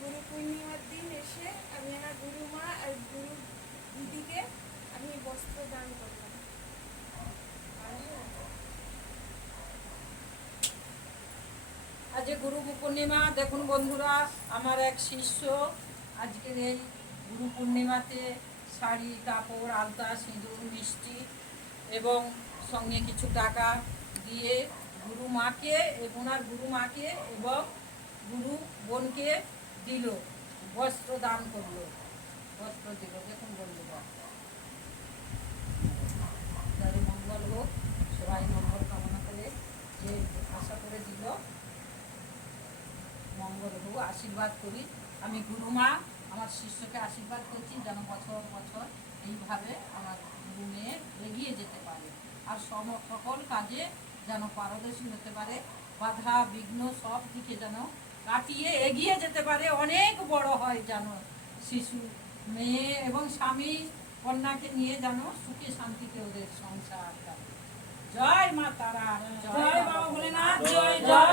গুরু পূর্ণিমার দিন এসে আমি আমার গুরুমা আর গুরু দিদিকে আমি বস্ত্র দান করলাম। আজ গুরু পূর্ণিমা। দেখুন বন্ধুরা, আমার এক শিষ্য আজকের এই গুরু পূর্ণিমাতে শাড়ি, কাপড়, আলতা, সিঁদুর, মিষ্টি এবং সঙ্গে কিছু টাকা দিয়ে গুরু মাকে ওনার গুরু মাকে এবং গুরু বোনকে দিল, বস্ত্র দান করলো, বস্ত্র দিল। দেখুন বন্ধুরা, তাদের মঙ্গল হোক, সবাই মঙ্গল কামনা করে যে আশা করে দিল মঙ্গল হোক, আশীর্বাদ করি। আমি গুরুমা আমার শিষ্যকে আশীর্বাদ করছি যেন বছর বছর এইভাবে আমার গুরু মেয়ে এগিয়ে যেতে পারে আর সকল কাজে যেন পারদর্শী হতে পারে, বাধা বিঘ্ন সব দিকে যেন কাটিয়ে এগিয়ে যেতে পারে, অনেক বড় হয় যেন শিশু মেয়ে এবং স্বামী কন্যাকে নিয়ে যেন সুখে শান্তিতে ওদের সংসার কাটে। জয় মা তারা, জয় বাবা ভোলেনাথ, জয় জয়।